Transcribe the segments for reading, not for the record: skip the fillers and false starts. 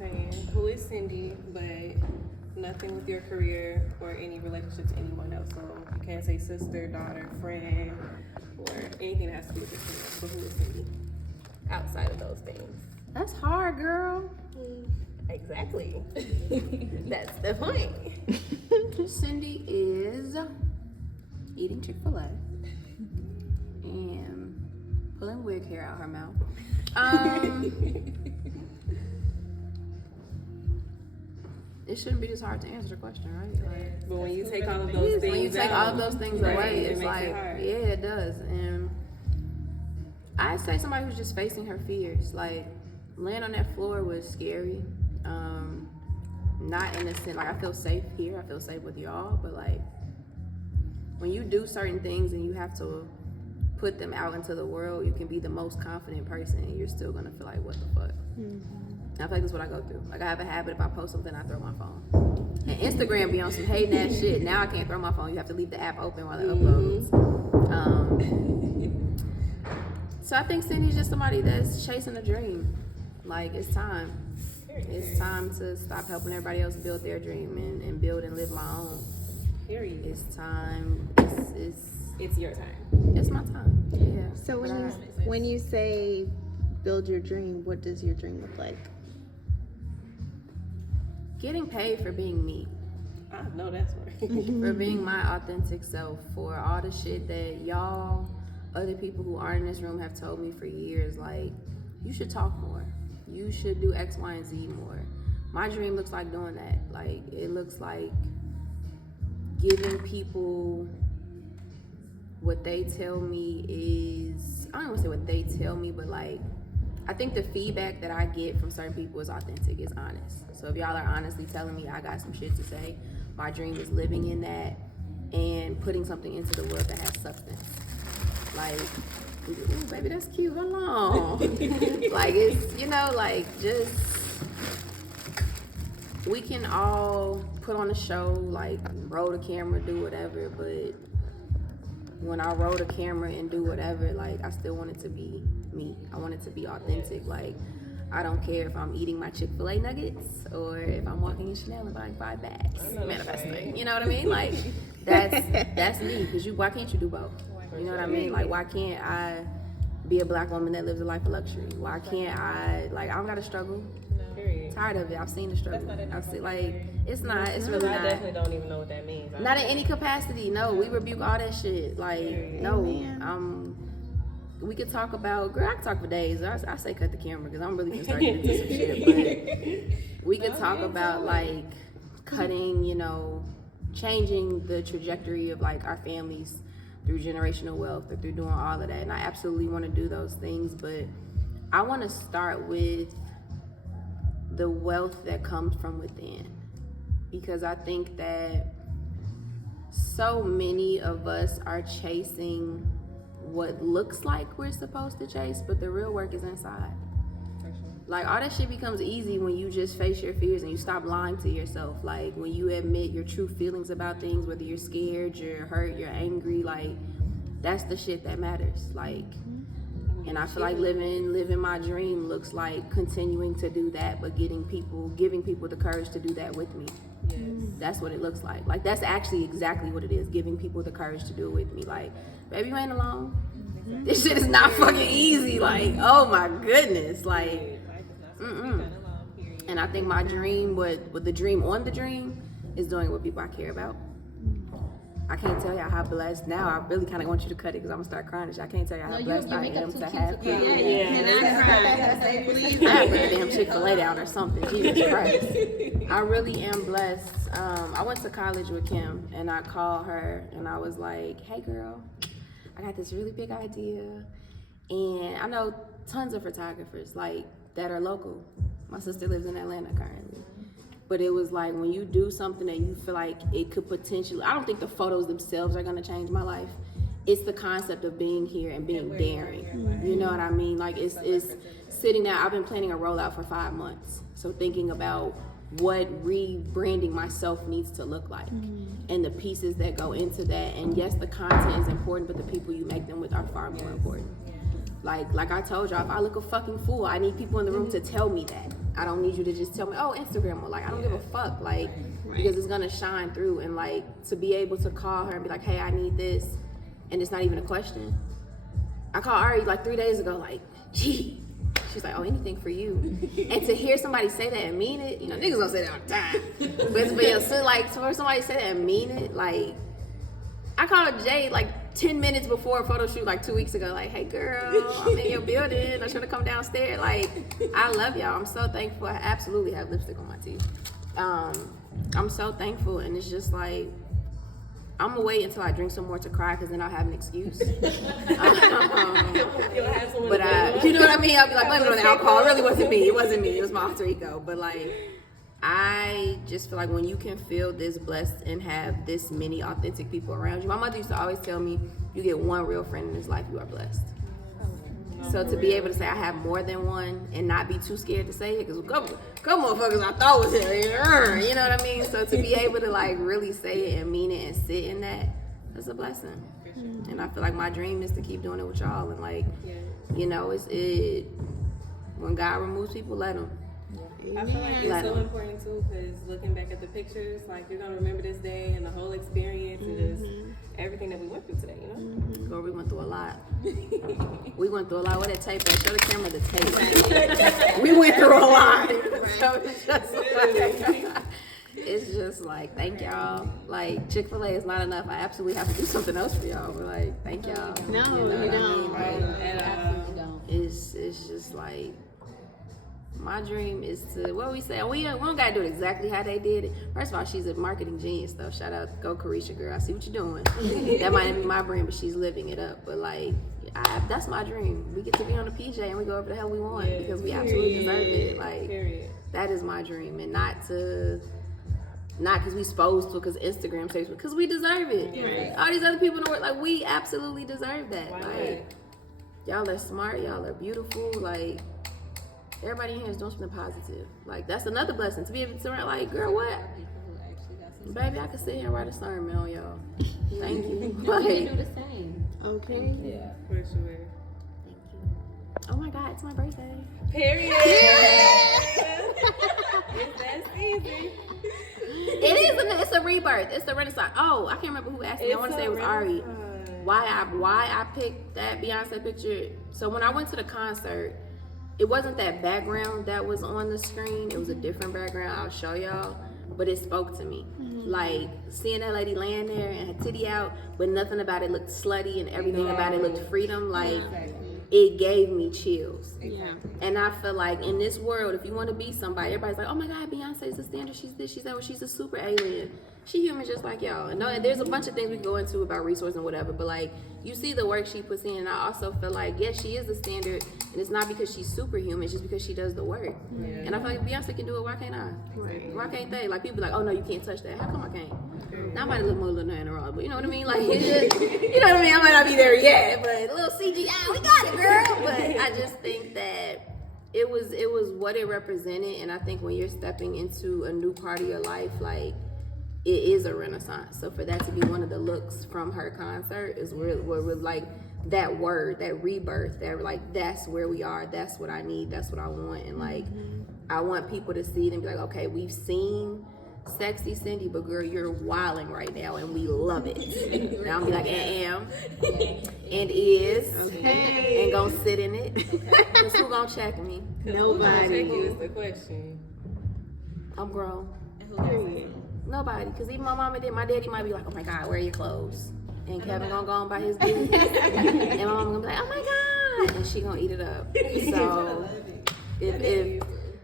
saying, who is Cindy, but nothing with your career or any relationship to anyone else. So you can't say sister, daughter, friend, or anything that has to do with your career. But who is Cindy? Outside of those things. That's hard, girl. Exactly. That's the point. Cindy is eating Chick-fil-A and pulling wig hair out her mouth. It shouldn't be this hard to answer the question, right? Like, but when you take all of those things, when you take all of those things away, it's like, yeah, it does. And I say somebody who's just facing her fears. Like, laying on that floor was scary. Not in a sense, like, I feel safe here, I feel safe with y'all, but like, when you do certain things and you have to put them out into the world, you can be the most confident person and you're still gonna feel like, what the fuck? And I feel like that's what I go through. Like, I have a habit, if I post something, I throw my phone. And Instagram be on some hating ass shit. Now I can't throw my phone, you have to leave the app open while it uploads. So I think Cindy's just somebody that's chasing a dream. Like, it's time. It's time to stop helping everybody else build their dream and build and live my own. Period. It's time. It's your time. It's my time. Yeah. So when you say build your dream, what does your dream look like? Getting paid for being me. I know that's right. For being my authentic self. For all the shit that y'all, other people who aren't in this room have told me for years. Like, you should talk more. You should do X, Y, and Z more. My dream looks like doing that. Like, it looks like giving people what they tell me is, I don't even want to say what they tell me, but like, I think the feedback that I get from certain people is authentic, is honest. So if y'all are honestly telling me I got some shit to say, my dream is living in that and putting something into the world that has substance. Like, ooh, baby, that's cute, hold on. Like, it's, you know, like, just, we can all put on a show, like, roll the camera, do whatever, but when I roll the camera and do whatever, like, I still want it to be me. I want it to be authentic. Like, I don't care if I'm eating my Chick-fil-A nuggets or if I'm walking in Chanel and buying 5 bags. Manifesting. You know what I mean? Like, that's me. Because why can't you do both? You know what I mean? Like, why can't I be a black woman that lives a life of luxury? Why can't I, like, I don't got to struggle. Period. Tired of it. I've seen the struggle. I've seen, like, it's really not. I definitely don't even know what that means. Not in any capacity. No, we rebuke all that shit. Like, no. We could talk about, girl, I could talk for days. I say cut the camera because I'm really gonna start getting into some shit. But we could talk about, like, cutting, you know, changing the trajectory of, like, our families through generational wealth or through doing all of that. And I absolutely want to do those things, but I want to start with the wealth that comes from within, because I think that so many of us are chasing what looks like we're supposed to chase, but the real work is inside. Like, all that shit becomes easy when you just face your fears and you stop lying to yourself. Like, when you admit your true feelings about things, whether you're scared, you're hurt, you're angry, like, that's the shit that matters. Like, and I feel like living my dream looks like continuing to do that, but giving people the courage to do that with me. Yes. That's what it looks like. Like, that's actually exactly what it is, giving people the courage to do it with me. Like, baby, you ain't alone. Exactly. This shit is not fucking easy. Like, oh my goodness. Like, And I think my dream, with the dream on the dream, is doing what people I care about. I can't tell y'all how blessed. Now I really kind of want you to cut it because I'm gonna start crying. I can't tell y'all how blessed I am to have you. I have to damn Chick-fil-A down or something. Jesus Christ. I really am blessed. I went to college with Kim and I called her and I was like, hey girl, I got this really big idea. And I know tons of photographers like that are local. My sister lives in Atlanta currently. But it was like, when you do something that you feel like it could potentially, I don't think the photos themselves are gonna change my life. It's the concept of being here and being daring. You know what I mean? Like, it's sitting down. I've been planning a rollout for 5 months. So thinking about what rebranding myself needs to look like and the pieces that go into that. And yes, the content is important, but the people you make them with are far more important. Like I told y'all, if I look a fucking fool, I need people in the room to tell me that. I don't need you to just tell me, oh, Instagram, or like, I don't give a fuck, like, because it's gonna shine through. And like, to be able to call her and be like, hey, I need this, and it's not even a question. I called Ari like 3 days ago, like, gee, she's like, oh, anything for you. And to hear somebody say that and mean it, you know, niggas don't say that all the time. But so like, for somebody to say that and mean it, like, I called Jay like 10 minutes before a photo shoot like 2 weeks ago, like, hey girl, I'm in your building, I'm trying to come downstairs. Like, I love y'all. I'm so thankful. I absolutely have lipstick on my teeth. I'm so thankful, and it's just like, I'm gonna wait until I drink some more to cry, because then I'll have an excuse. But you know what I mean? I'll be like, blame it on the alcohol. It really wasn't me. It wasn't me. It was my alter ego. But like, I just feel like when you can feel this blessed and have this many authentic people around you. My mother used to always tell me, you get one real friend in this life, you are blessed. So to be able to say I have more than one and not be too scared to say it, because a couple motherfuckers I thought was here, you know what I mean? So to be able to like really say it and mean it and sit in that's a blessing. And I feel like my dream is to keep doing it with y'all, and like, you know, when God removes people, let him. I feel like it's so important too, because looking back at the pictures, like, you're gonna remember this day and the whole experience and just everything that we went through today, you know? Girl, we went through a lot. We went through a lot. Where that tape at? Show the camera the tape. We went through a lot. So it's just like, thank y'all. Like, Chick-fil-A is not enough. I absolutely have to do something else for y'all. But like, thank y'all. No, you know you what don't. I mean? Like, Absolutely don't. it's just like, my dream is to, what we say, we don't gotta do it exactly how they did it. First of all, she's a marketing genius though. Shout out, go Carisha, girl. I see what you're doing. That might not be my brand, but she's living it up. But like, that's my dream. We get to be on the PJ and we go wherever the hell we want, because we absolutely deserve it. Like, that is my dream, and not because we supposed to, because Instagram says, because we deserve it. All these other people in the world, like, we absolutely deserve that. Like, y'all are smart, y'all are beautiful, like, everybody in here is doing something positive. Like, that's another blessing, to be able to surround, like, girl, what? Baby, I could sit here and write a sermon on y'all. Thank you. Like, do the same. Okay. Yeah, for sure. Thank you. Oh my God, it's my birthday. Period. It's that season. It's a rebirth. It's a renaissance. Oh, I can't remember who asked me. I want to say it was Ari. Why I picked that Beyonce picture. So when I went to the concert, it wasn't that background that was on the screen. It was a different background. I'll show y'all. But it spoke to me. Like, seeing that lady laying there and her titty out, but nothing about it looked slutty and everything about it looked freedom. Like, it gave me chills. Yeah. And I feel like in this world, if you want to be somebody, everybody's like, oh my God, Beyonce's the standard. She's this, she's that, or she's a super alien. She human just like y'all. And there's a bunch of things we can go into about resources and whatever, but like, you see the work she puts in, and I also feel like, yes, she is the standard, and it's not because she's superhuman, it's just because she does the work. And I feel like if Beyonce can do it, why can't I? Why can't they? Like, people be like, oh no, you can't touch that. How come I can't? Now I might look more a little in the wrong, but you know what I mean? Like, it's just, you know what I mean? I might not be there yet, but a little CGI, we got it, girl. But I just think that it was what it represented, and I think when you're stepping into a new part of your life, like, it is a renaissance. So for that to be one of the looks from her concert is where like, that word, that rebirth, that like, that's where we are, that's what I need, that's what I want. And like, I want people to see it and be like, okay, we've seen sexy Cindy, but girl, you're wilding right now and we love it. And I'll be like, and is, and gonna sit in it. Cause who gonna check me? Nobody. Check you is the question. I'm grown. Period. Nobody, because even my mom and my daddy might be like, oh my God, where are your clothes? And Kevin gonna go on by his business. And my mom gonna be like, oh my God, and she gonna eat it up. So if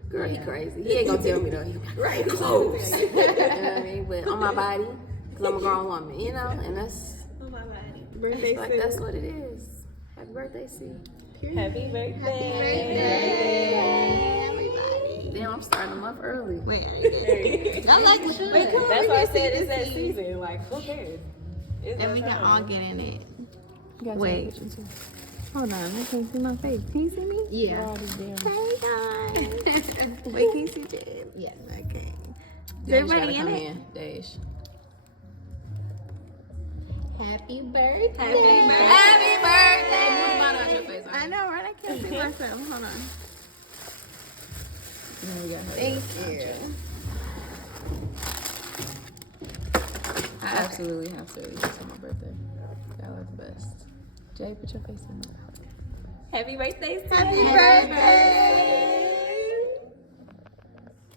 girl, he crazy. He ain't gonna tell me though. He'll be like, right, clothes. You know what I mean? But on my body, because I'm a grown woman, you know, and that's On my body. Birthday like, that's what it is. Happy birthday, C. Happy birthday. Everybody. Damn, I'm starting the month early. Wait, are you good? I like it. That's why I said it's that season. Like, who cares? It's And we that can time. all get in it. Wait. Hold on, I can't see my face. Can you see me? Yeah. Hey guys. Wait, can you see Jib? Yes. Okay. Is everybody in it? Dash. Happy birthday. Happy birthday! Move the bottle out your face. I know, right? I can't see myself. Hold on. Yeah, we got her. Thank you. I absolutely have to release this on my birthday. Y'all are the best. Jay, put your face in my mouth. Happy birthday, Happy birthday!